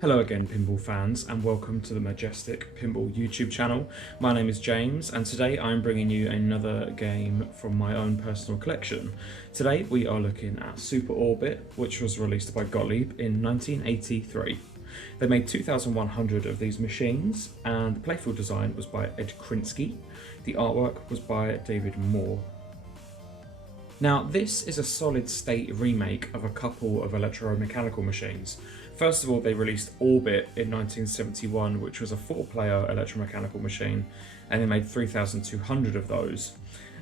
Hello again, pinball fans, and welcome to the Majestic Pinball YouTube channel. My name is James, and today I'm bringing you another game from my own personal collection. Today we are looking at Super Orbit, which was released by Gottlieb in 1983. They made 2,100 of these machines, and the playfield design was by Ed Krinsky. The artwork was by David Moore. Now, this is a solid state remake of a couple of electromechanical machines. First of all, they released Orbit in 1971, which was a 4-player electromechanical machine, and they made 3,200 of those.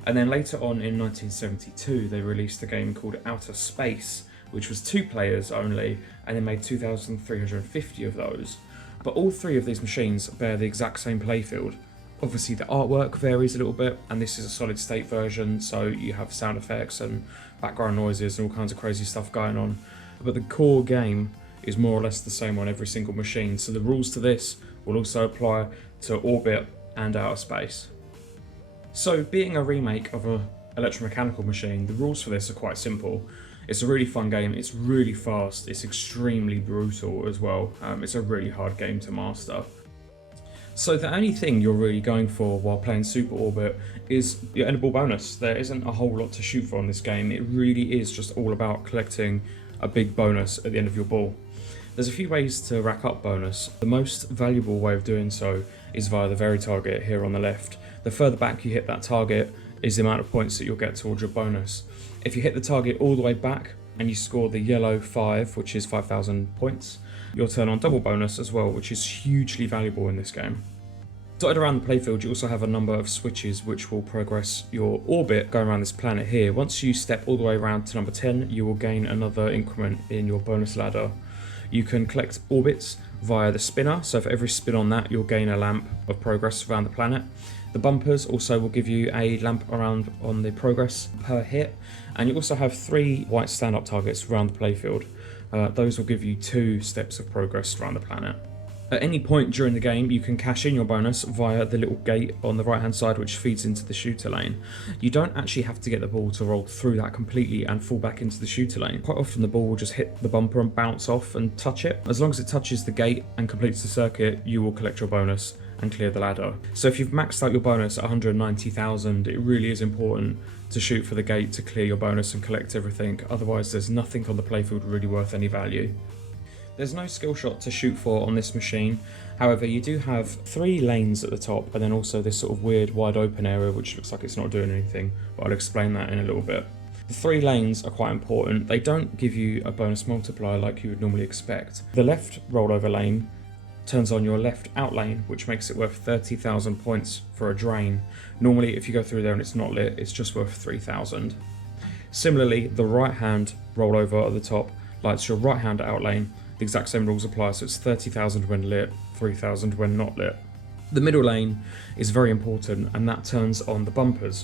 And then later on in 1972, they released a game called Outer Space, which was 2 players only, and they made 2,350 of those. But all 3 of these machines bear the exact same playfield. Obviously the artwork varies a little bit, and this is a solid state version, so you have sound effects and background noises and all kinds of crazy stuff going on. But the core game is more or less the same on every single machine, so the rules to this will also apply to Orbit and Outer Space. So being a remake of an electromechanical machine, the rules for this are quite simple. It's a really fun game, it's really fast, it's extremely brutal as well. It's a really hard game to master. So the only thing you're really going for while playing Super Orbit is your end ball bonus. There isn't a whole lot to shoot for in this game. It really is just all about collecting a big bonus at the end of your ball. There's a few ways to rack up bonus. The most valuable way of doing so is via the very target here on the left. The further back you hit that target is the amount of points that you'll get towards your bonus. If you hit the target all the way back and you score the yellow 5, which is 5,000 points, you'll turn on double bonus as well, which is hugely valuable in this game. Dotted around the playfield, you also have a number of switches which will progress your orbit going around this planet here. Once you step all the way around to number 10, you will gain another increment in your bonus ladder. You can collect orbits via the spinner, so for every spin on that, you'll gain a lamp of progress around the planet. The bumpers also will give you a lamp around on the progress per hit, and you also have 3 white stand-up targets around the playfield. Those will give you 2 steps of progress around the planet. At any point during the game, you can cash in your bonus via the little gate on the right hand side which feeds into the shooter lane. You don't actually have to get the ball to roll through that completely and fall back into the shooter lane. Quite often the ball will just hit the bumper and bounce off and touch it. As long as it touches the gate and completes the circuit, you will collect your bonus and clear the ladder. So if you've maxed out your bonus at 190,000, it really is important to shoot for the gate to clear your bonus and collect everything, otherwise there's nothing on the playfield really worth any value. There's no skill shot to shoot for on this machine, however you do have 3 lanes at the top and then also this sort of weird wide open area which looks like it's not doing anything, but I'll explain that in a little bit. The 3 lanes are quite important. They don't give you a bonus multiplier like you would normally expect. The left rollover lane turns on your left out lane, which makes it worth 30,000 points for a drain. Normally if you go through there and it's not lit, it's just worth 3,000. Similarly, the right hand rollover at the top lights your right hand out lane. The exact same rules apply, so it's 30,000 when lit, 3,000 when not lit. The middle lane is very important, and that turns on the bumpers.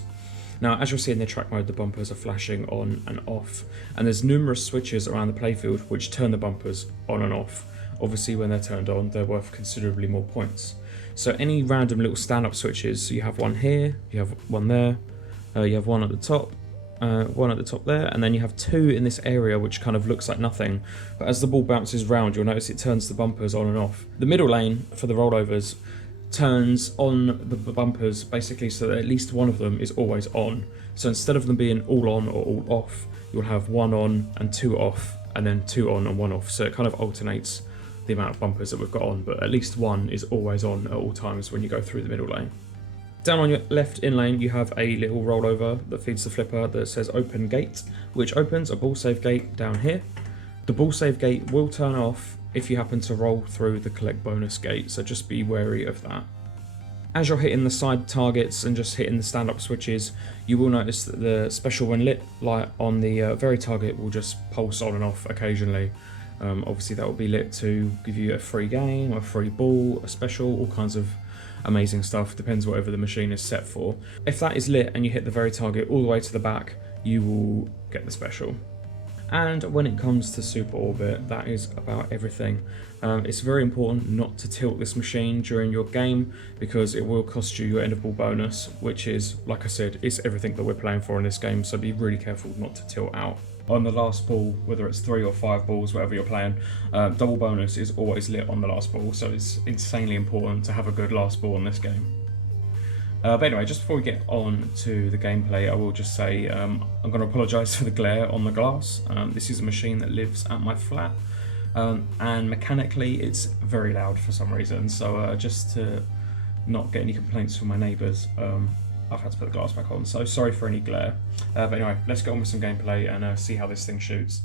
Now, as you'll see in the track mode, the bumpers are flashing on and off, and there's numerous switches around the playfield which turn the bumpers on and off. Obviously, when they're turned on, they're worth considerably more points. So any random little stand-up switches, so you have one here, you have one there, you have one at the top, one at the top there, and then you have 2 in this area which kind of looks like nothing, but as the ball bounces round you'll notice it turns the bumpers on and off. The middle lane for the rollovers turns on the bumpers basically so that at least one of them is always on. So instead of them being all on or all off, you'll have 1 on and 2 off, and then 2 on and 1 off, so it kind of alternates the amount of bumpers that we've got on, but at least one is always on at all times when you go through the middle lane. Down on your left in lane, you have a little rollover that feeds the flipper that says open gate, which opens a ball save gate down here. The ball save gate will turn off if you happen to roll through the collect bonus gate, so just be wary of that. As you're hitting the side targets and just hitting the stand-up switches, you will notice that the special when lit light on the very target will just pulse on and off occasionally. Obviously that will be lit to give you a free game, a free ball, a special, all kinds of amazing stuff, depends whatever the machine is set for. If that is lit and you hit the very target all the way to the back, you will get the special. And when it comes to Super Orbit, that is about everything. It's very important not to tilt this machine during your game because it will cost you your end of ball bonus, which is, like I said, is everything that we're playing for in this game, so be really careful not to tilt out. on the last ball, whether it's 3 or 5 balls, whatever you're playing, double bonus is always lit on the last ball, so it's insanely important to have a good last ball in this game. But anyway, just before we get on to the gameplay, I will just say I'm going to apologise for the glare on the glass. This is a machine that lives at my flat, and mechanically it's very loud for some reason, so just to not get any complaints from my neighbours, I've had to put the glass back on, so sorry for any glare. But anyway, let's get on with some gameplay and see how this thing shoots.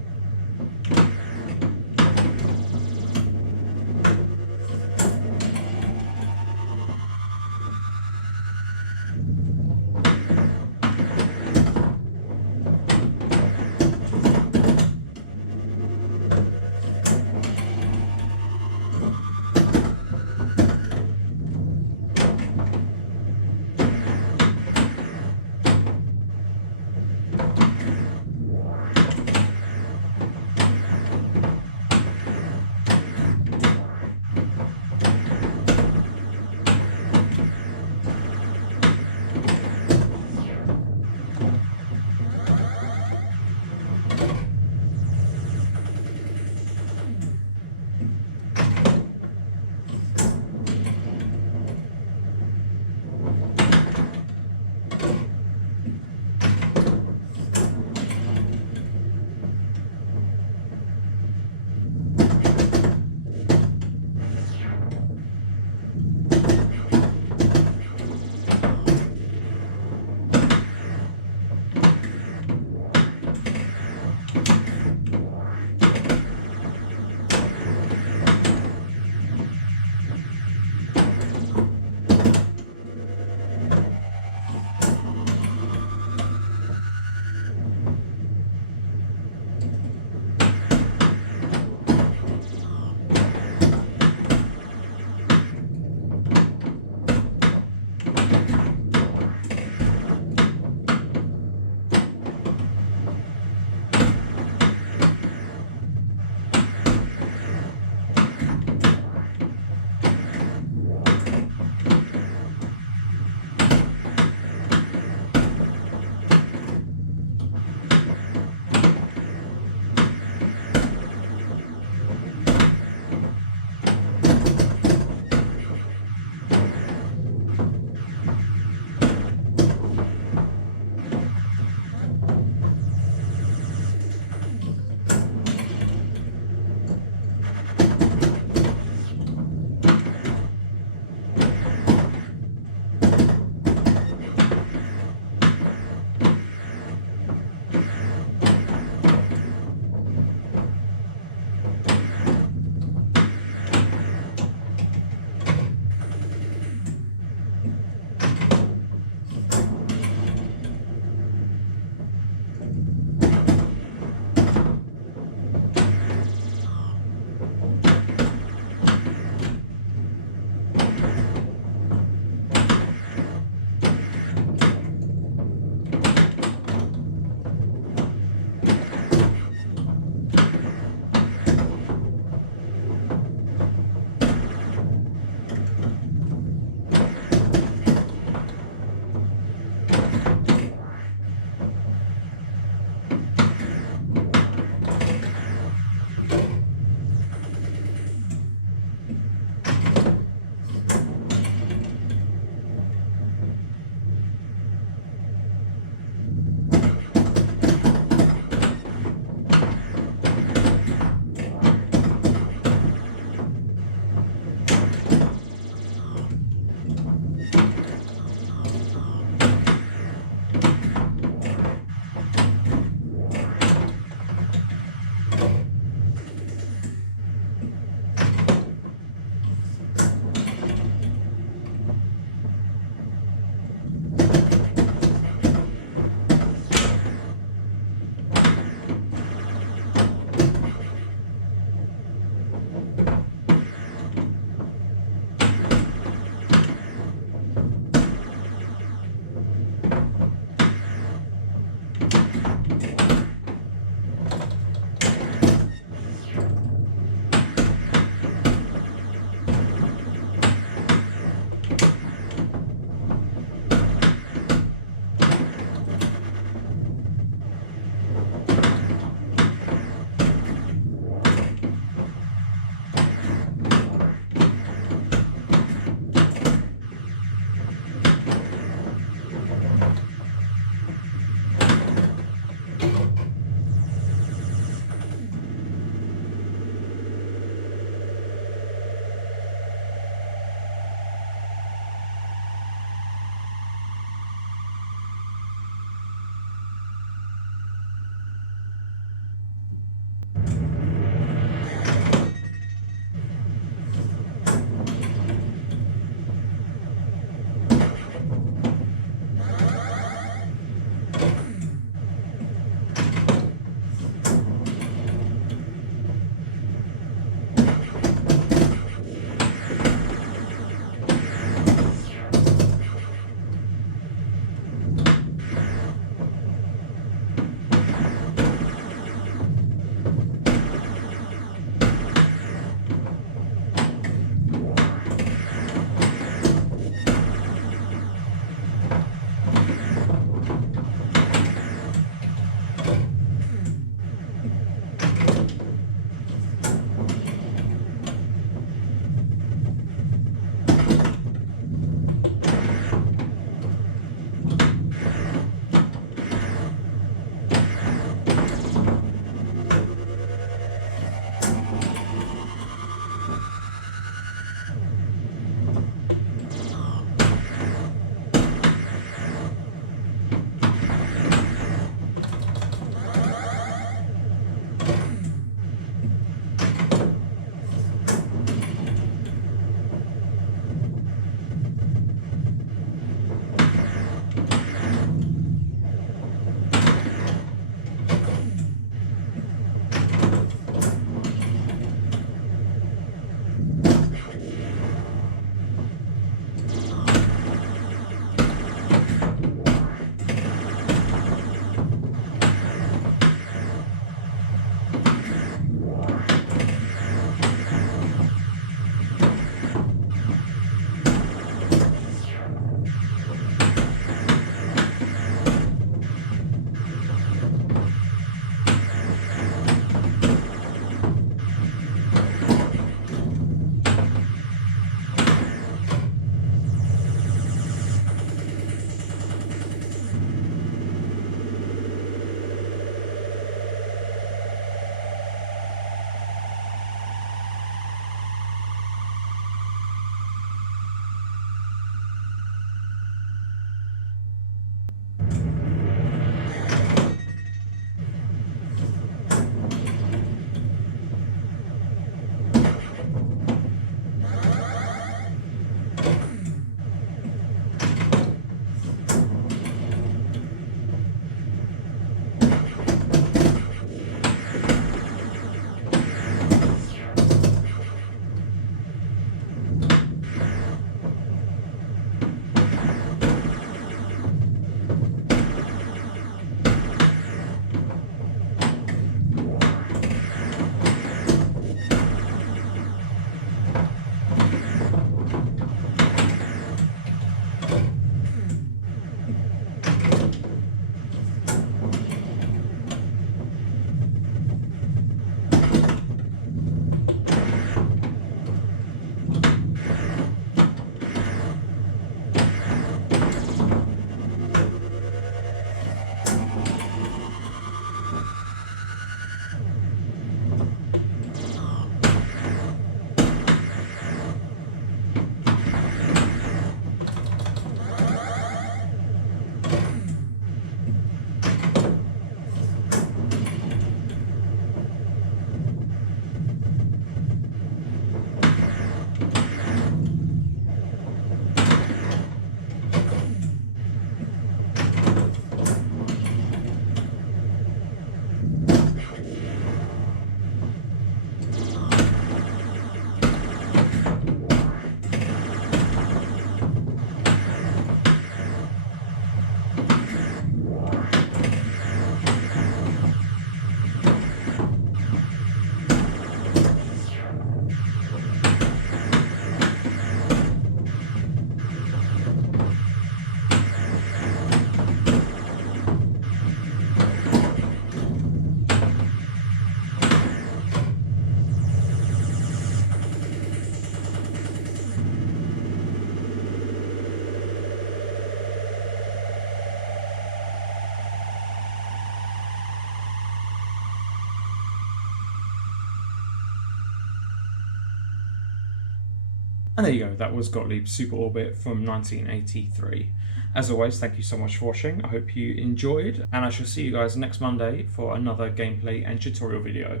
And there you go, that was Gottlieb's Super Orbit from 1983. As always, thank you so much for watching. I hope you enjoyed, and I shall see you guys next Monday for another gameplay and tutorial video.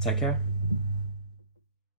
Take care.